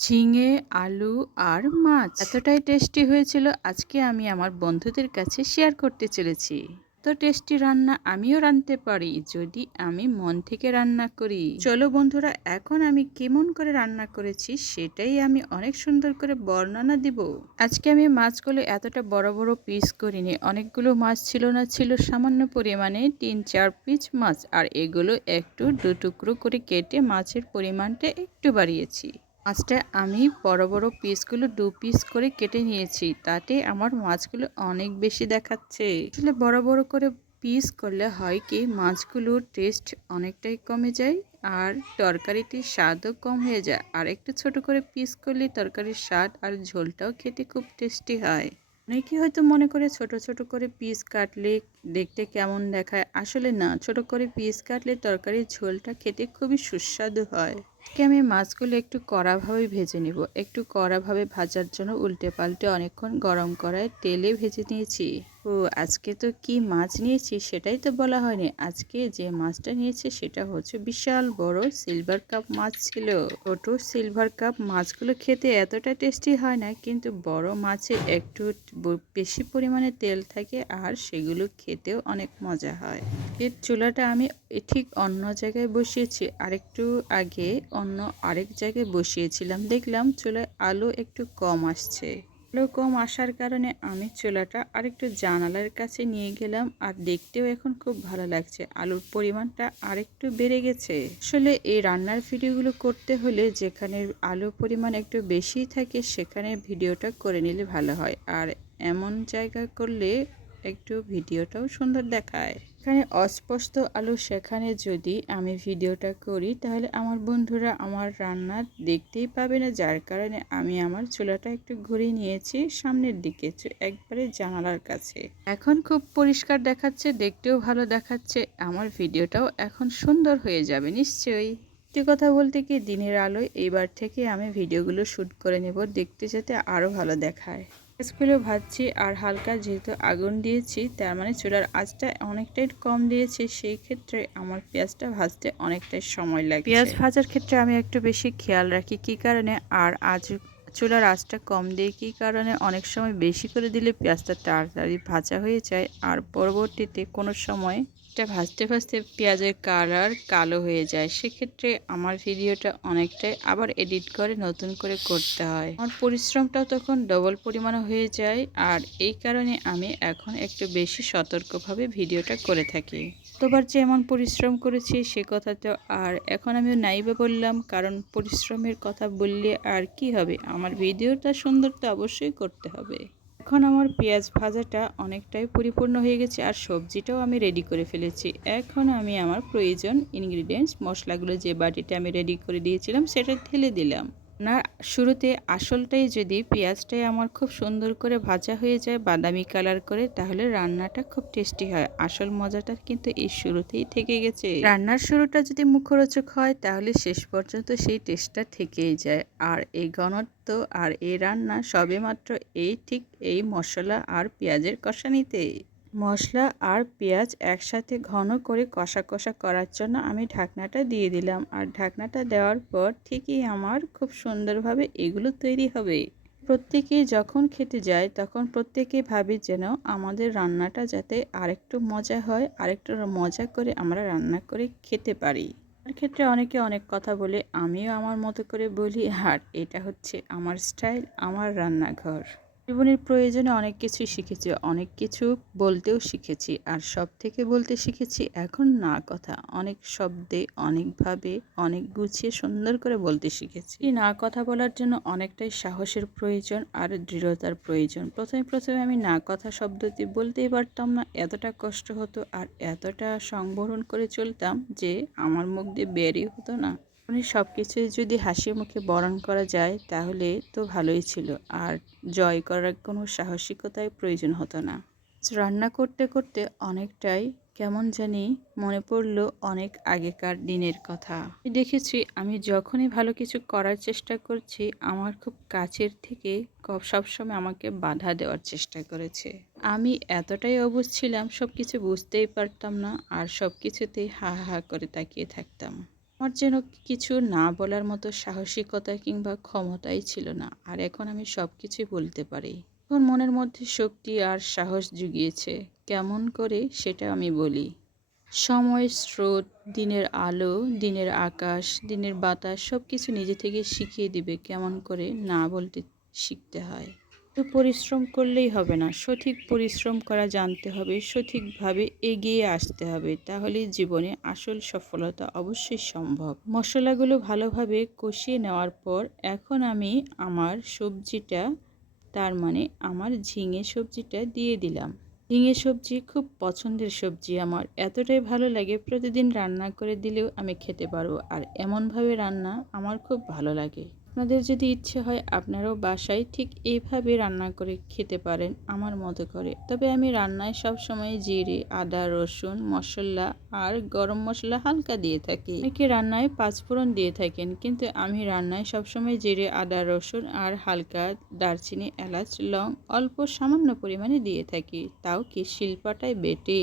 ঝিঙে, আলু আর মাছ এতটাই টেস্টি হয়েছিল, আজকে আমি আমার বন্ধুদের কাছে শেয়ার করতে চলেছি। তো টেস্টি রান্না আমিও রাঁধতে পারি যদি আমি মন থেকে রান্না করি। চলো বন্ধুরা, এখন আমি কেমন করে রান্না করেছি সেটাই আমি অনেক সুন্দর করে বর্ণনা দিব। আজকে আমি মাছগুলো এতটা বড় বড় পিস করিনি, অনেকগুলো মাছ ছিল না, ছিল সামান্য পরিমাণে ৩-৪ পিস মাছ, আর এগুলো একটু দু টুকরো করে কেটে মাছের পরিমাণটা একটু বাড়িয়েছি। মাছটা আমি বড় বড় পিসগুলো 2 পিস করে কেটে নিয়েছি, তাতে আমার মাছগুলো অনেক বেশি দেখাচ্ছে। আসলে বড় বড় করে পিস করলে হয় কি, মাছগুলোর টেস্ট অনেকটাই কমে যায় আর তরকারিটির স্বাদও কম হয়ে যায়। আর একটু ছোট করে পিস করলে তরকারির স্বাদ আর ঝোলটাও খেতে খুব টেস্টি হয়। অনেকে হয়তো মনে করে ছোট ছোট করে পিস কাটলে দেখতে কেমন দেখায়, আসলে না, ছোট করে পিস কাটলে তরকারির ঝোলটা খেতে খুবই সুস্বাদু হয়। আজকে আমি মাছগুলো একটু কড়াভাবে ভেজে নিব। একটু কড়াভাবে ভাজার জন্য উল্টে পাল্টে অনেকক্ষণ গরম কড়ায় তেলে ভেজে নিয়েছি। ও আজকে তো কি মাছ নিয়েছি সেটাই তো বলা হয়নি। আজকে যে মাছটা নিয়েছি সেটা হচ্ছে বিশাল বড় সিলভার কাপ মাছ ছিল। ছোট সিলভার কাপ মাছগুলো খেতে এতটা টেস্টি হয় না, কিন্তু বড় মাছে একটু বেশি পরিমাণে তেল থাকে আর সেগুলো খেতেও অনেক মজা হয়। এর চুলাটা আমি ঠিক অন্য জায়গায় বসিয়েছি, আরেকটু আগে অন্য আরেক জায়গায় বসিয়েছিলাম, দেখলাম চুলায় আলো একটু কম আসছে। আলো কম আসার কারণে আমি চুলাটা আরেকটু জানালার কাছে নিয়ে গেলাম, আর দেখতেও এখন খুব ভালো লাগছে, আলুর পরিমাণটা আরেকটু বেড়ে গেছে। আসলে এই রান্নার ভিডিওগুলো করতে হলে যেখানে আলুর পরিমাণ একটু বেশি থাকে সেখানে ভিডিওটা করে নিলে ভালো হয়, আর এমন জায়গা করলে একটু ভিডিওটাও সুন্দর দেখায়। এখানে অস্পষ্ট আলু, সেখানে যদি আমি ভিডিওটা করি তাহলে আমার বন্ধুরা আমার রান্না দেখতেই পাবে না, যার কারণে আমি আমার চুলাটা একটু ঘুরিয়ে নিয়েছি সামনের দিকে, একবারে জানালার কাছে। এখন খুব পরিষ্কার দেখাচ্ছে, দেখতেও ভালো দেখাচ্ছে, আমার ভিডিওটাও এখন সুন্দর হয়ে যাবে নিশ্চয়ই। সত্যি কথা বলতে কি, দিনের আলোয় এইবার থেকে আমি ভিডিওগুলো শ্যুট করে নেব, দেখতে যাতে আরও ভালো দেখায়। পেঁয়াজগুলো ভাজছি, আর হালকা যেহেতু আগুন দিয়েছি তার মানে চুলার আঁচটা অনেকটাই কম দিয়েছি, সেই ক্ষেত্রে আমার পেঁয়াজটা ভাজতে অনেকটাই সময় লাগে। পেঁয়াজ ভাজার ক্ষেত্রে আমি একটু বেশি খেয়াল রাখি, কী কারণে, আর আজ চুলার আঁচটা কম দিয়ে কী কারণে, অনেক সময় বেশি করে দিলে পেঁয়াজটা তাড়াতাড়ি ভাজা হয়ে যায়, আর পরবর্তীতে কোনো সময় এটা ভাজতে ভাজতে পেঁয়াজের কালার কালো হয়ে যায়, সেক্ষেত্রে আমার ভিডিওটা অনেকটাই আবার এডিট করে নতুন করে করতে হয়। আমার পরিশ্রমটাও তখন ডবল পরিমাণে হয়ে যায়, আর এই কারণে আমি এখন একটু বেশি সতর্কভাবে ভিডিওটা করে থাকি। গতবার যে এমন পরিশ্রম করেছি সে কথা তো আর এখন আমি নাইবা বললাম, কারণ পরিশ্রমের কথা বললে আর কি হবে, আমার ভিডিওটা সুন্দর তো অবশ্যই করতে হবে। এখন আমার পেঁয়াজ ভাজাটা অনেকটাই পরিপূর্ণ হয়ে গেছে, আর সবজিটাও আমি রেডি করে ফেলেছি। এখন আমি আমার প্রয়োজন ইনগ্রিডিয়েন্টস মশলাগুলো যে বাটিতে আমি রেডি করে দিয়েছিলাম সেটা ঢেলে দিলাম। না, শুরুতে আসলটাই যদি পেঁয়াজটাই আমার খুব সুন্দর করে ভাজা হয়ে যায় বাদামি কালার করে, তাহলে রান্নাটা খুব টেস্টি হয়। আসল মজাটা কিন্তু এই শুরুতেই থেকে গেছে। রান্নার শুরুটা যদি মুখরোচক হয় তাহলে শেষ পর্যন্ত সেই টেস্টটা থেকেই যায়। আর এই ঘনত্ব আর এই রান্না সবেমাত্র ঠিক এই মশলা আর পেঁয়াজের কষানিতে। মশলা আর পেঁয়াজ একসাথে ঘন করে কষা কষা করার জন্য আমি ঢাকনাটা দিয়ে দিলাম, আর ঢাকনাটা দেওয়ার পর ঠিকই আমার খুব সুন্দরভাবে এগুলো তৈরি হবে। প্রত্যেকেই যখন খেতে যায় তখন প্রত্যেকেই ভাবে যেন আমাদের রান্নাটা যাতে আরেকটু মজা হয়, আরেকটু মজা করে আমরা রান্না করে খেতে পারি। তার ক্ষেত্রে অনেকে অনেক কথা বলে, আমিও আমার মতো করে বলি, আর এটা হচ্ছে আমার স্টাইল, আমার রান্নাঘর। জীবনের প্রয়োজনে অনেক কিছুই শিখেছি, অনেক কিছু বলতেও শিখেছি, আর সব থেকে বলতে শিখেছি এখন না কথা, অনেক শব্দে অনেকভাবে অনেক গুছিয়ে সুন্দর করে বলতে শিখেছি। এই না কথা বলার জন্য অনেকটাই সাহসের প্রয়োজন আর দৃঢ়তার প্রয়োজন। প্রথমে প্রথমে আমি না কথা শব্দটি বলতেই পারতাম না, এতটা কষ্ট হতো আর এতটা সংবরণ করে চলতাম যে আমার মুখ দিয়ে বেরই হতো না। সব কিছুই যদি হাসি মুখে বরণ করা যায় তাহলে তো ভালোই ছিল, আর জয় করার কোনো সাহসিকতাই প্রয়োজন হতো না। রান্না করতে করতে অনেকটাই কেমন জানি মনে পড়লো অনেক আগেকার দিনের কথা। দেখেছি আমি যখনই ভালো কিছু করার চেষ্টা করছি, আমার খুব কাছের থেকে সবসময় আমাকে বাধা দেওয়ার চেষ্টা করেছে। আমি এতটাই অবুঝ ছিলাম, সব কিছু বুঝতেই পারতাম না, আর সব কিছুতেই হা হা করে তাকিয়ে থাকতাম। আমার যেন কিছু না বলার মতো সাহসিকতা কিংবা ক্ষমতাই ছিল না, আর এখন আমি সব কিছুই বলতে পারি। এখন মনের মধ্যে শক্তি আর সাহস জুগিয়েছে। কেমন করে সেটা আমি বলি। সময়, স্রোত, দিনের আলো, দিনের আকাশ, দিনের বাতাস সব কিছু নিজে থেকে শিখিয়ে দিবে কেমন করে না বলতে শিখতে হয়। তো পরিশ্রম করলেই হবে না, সঠিক পরিশ্রম করা জানতে হবে, সঠিকভাবে এগিয়ে আসতে হবে, তাহলে জীবনে আসল সফলতা অবশ্যই সম্ভব। মশলাগুলো ভালোভাবে কষিয়ে নেওয়ার পর এখন আমি আমার সবজিটা, তার মানে আমার ঝিঙে সবজিটা দিয়ে দিলাম। ঝিঙে সবজি খুব পছন্দের সবজি আমার, এতটাই ভালো লাগে প্রতিদিন রান্না করে দিলেও আমি খেতে পারবো, আর এমনভাবে রান্না আমার খুব ভালো লাগে। আপনাদের যদি ইচ্ছে হয় আপনারাও বাসায় ঠিক এইভাবে রান্না করে খেতে পারেন আমার মতো করে। তবে আমি রান্নায় সবসময় জিরে, আদা, রসুন, মশলা আর গরম মশলা হালকা দিয়ে থাকি। অনেকে রান্নায় পাঁচফোড়ন দিয়ে থাকেন, কিন্তু আমি রান্নায় সবসময় জিরে, আদা, রসুন আর হালকা দারচিনি, এলাচ, লং অল্প সামান্য পরিমাণে দিয়ে থাকি, তাও কি শিলপাটায় বেটে।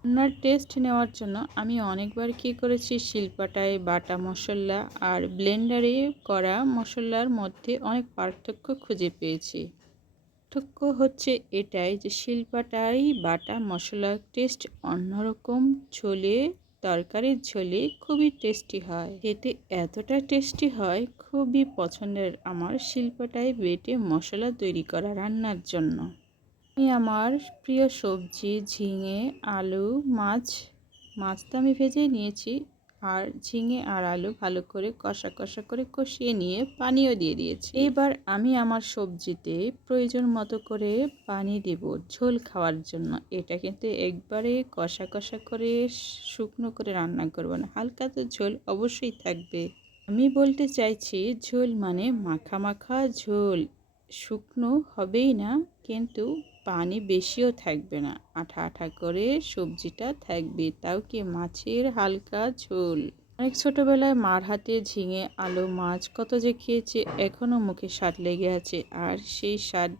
রান্নার টেস্ট নেওয়ার জন্য আমি অনেকবার কী করেছি, শিলপাটায় বাটা মশলা আর ব্লেন্ডারে করা মশলার মধ্যে অনেক পার্থক্য খুঁজে পেয়েছি। পার্থক্য হচ্ছে এটাই যে শিলপাটায় বাটা মশলার টেস্ট অন্যরকম, ঝোলে, তরকারির ঝোলে খুবই টেস্টি হয়, খেতে এতটা টেস্টি হয়, খুবই পছন্দের আমার শিলপাটায় বেটে মশলা তৈরি করা রান্নার জন্য। আমি আমার প্রিয় সবজি ঝিঙে, আলু, মাছ তো আমি ভেজেই নিয়েছি, আর ঝিঙে আর আলু ভালো করে কষা কষা করে কষিয়ে নিয়ে পানিও দিয়ে দিয়েছি। এবার আমি আমার সবজিতে প্রয়োজন মতো করে পানি দেব ঝোল খাওয়ার জন্য। এটা কিন্তু একবারে কষা কষা করে শুকনো করে রান্না করব না, হালকা তো ঝোল অবশ্যই থাকবে। আমি বলতে চাইছি ঝোল মানে মাখা মাখা ঝোল, শুকনো হবেই না, কিন্তু পানি বেশিও থাকবে না, আঠা আঠা করে সবজিটা থাকবে, তাও কি মাছের হালকা ঝোল। অনেক ছোটবেলায় মার হাতে ঝিঙে, আলু, মাছ কত যে খেয়েছি, এখনও মুখে স্বাদ লেগে আছে, আর সেই স্বাদ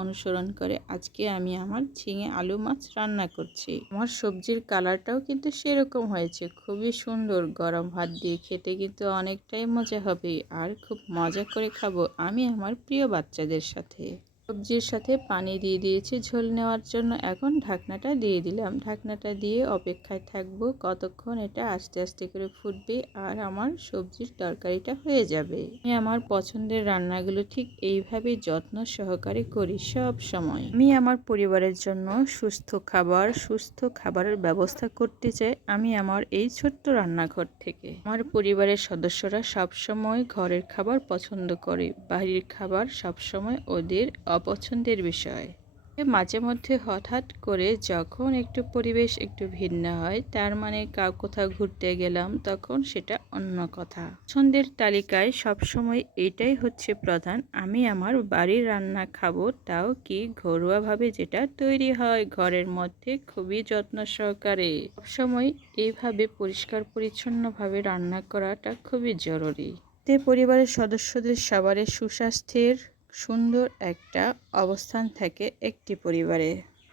অনুসরণ করে আজকে আমি আমার ঝিঙে, আলু, মাছ রান্না করছি। আমার সবজির কালারটাও কিন্তু সেরকম হয়েছে, খুবই সুন্দর। গরম ভাত দিয়ে খেতে কিন্তু অনেকটাই মজা হবে, আর খুব মজা করে খাবো আমি আমার প্রিয় বাচ্চাদের সাথে। সবজির সাথে পানি দিয়ে দিয়েছি ঝোল নেওয়ার জন্য, এখন ঢাকনাটা দিয়ে দিলাম। ঢাকনাটা দিয়ে অপেক্ষায় থাকবো কতক্ষণ এটা আস্তে আস্তে করে ফুটবে আর আমার সবজির তরকারিটা হয়ে যাবে। আমি আমার পছন্দের রান্নাগুলো ঠিক এইভাবেই যত্ন সহকারে করি সব সময়। আমি আমার পরিবারের জন্য সুস্থ খাবারের ব্যবস্থা করতে চাই আমি আমার এই ছোট্ট রান্নাঘর থেকে। আমার পরিবারের সদস্যরা সবসময় ঘরের খাবার পছন্দ করে, বাইরের খাবার সবসময় ওদের অপছন্দের বিষয়। মাঝে মধ্যে হঠাৎ করে যখন একটু পরিবেশ একটু ভিন্ন হয়, তার মানে কোথাও ঘুরতে গেলাম, তখন সেটা অন্য কথা। পছন্দের তালিকায় সবসময় এটাই হচ্ছে প্রধান, আমি আমার বাড়ির রান্না খাবো, তাও কি ঘরোয়াভাবে যেটা তৈরি হয় ঘরের মধ্যে খুবই যত্ন সহকারে। সবসময় এইভাবে পরিষ্কার পরিচ্ছন্নভাবে রান্না করাটা খুবই জরুরি। এতে পরিবারের সদস্যদের সবারই সুস্বাস্থ্যের সুন্দর একটা অবস্থান থাকে একটি পরিবারে।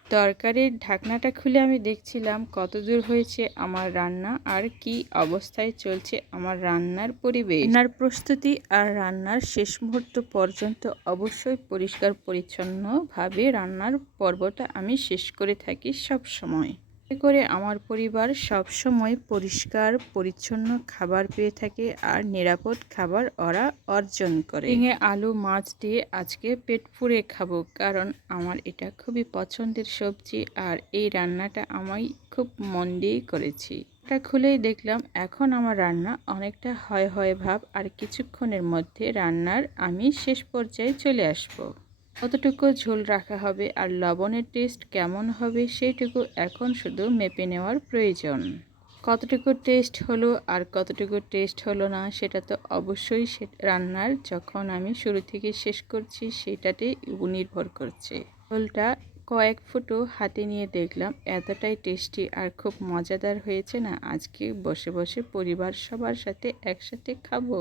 তরকারির ঢাকনাটা খুলে আমি দেখছিলাম কতদূর হয়েছে আমার রান্না, আর কি অবস্থায় চলছে আমার রান্নার পরিবেশ। রান্নার প্রস্তুতি আর রান্নার শেষ মুহূর্ত পর্যন্ত অবশ্যই পরিষ্কার পরিচ্ছন্নভাবে রান্নার পর্বটা আমি শেষ করে থাকি সব সময়। এতে করে আমার পরিবার সব সময় পরিষ্কার পরিচ্ছন্ন খাবার পেয়ে থাকে আর নিরাপদ খাবার ওরা অর্জন করে। ঝিঙে, আলু, মাছ দিয়ে আজকে পেট পুড়ে খাবো, কারণ আমার এটা খুবই পছন্দের সবজি, আর এই রান্নাটা আমি খুব মন দিয়েই করেছি। এটা খুলেই দেখলাম এখন আমার রান্না অনেকটা হয় ভাব, আর কিছুক্ষণের মধ্যে রান্নার আমি শেষ পর্যায়ে চলে আসবো। কতটুকু ঝোল রাখা হবে আর লবণের টেস্ট কেমন হবে সেইটুকু এখন শুধু মেপে নেওয়ার প্রয়োজন। কতটুকু টেস্ট হলো আর কতটুকু টেস্ট হলো না সেটা তো অবশ্যই রান্নার যখন আমি শুরু থেকে শেষ করছি সেটাতেই নির্ভর করছে। ঝোলটা কয়েক ফুটো হাতে নিয়ে দেখলাম এতটাই টেস্টি আর খুব মজাদার হয়েছে না, আজকে বসে বসে পরিবার সবার সাথে একসাথে খাবো।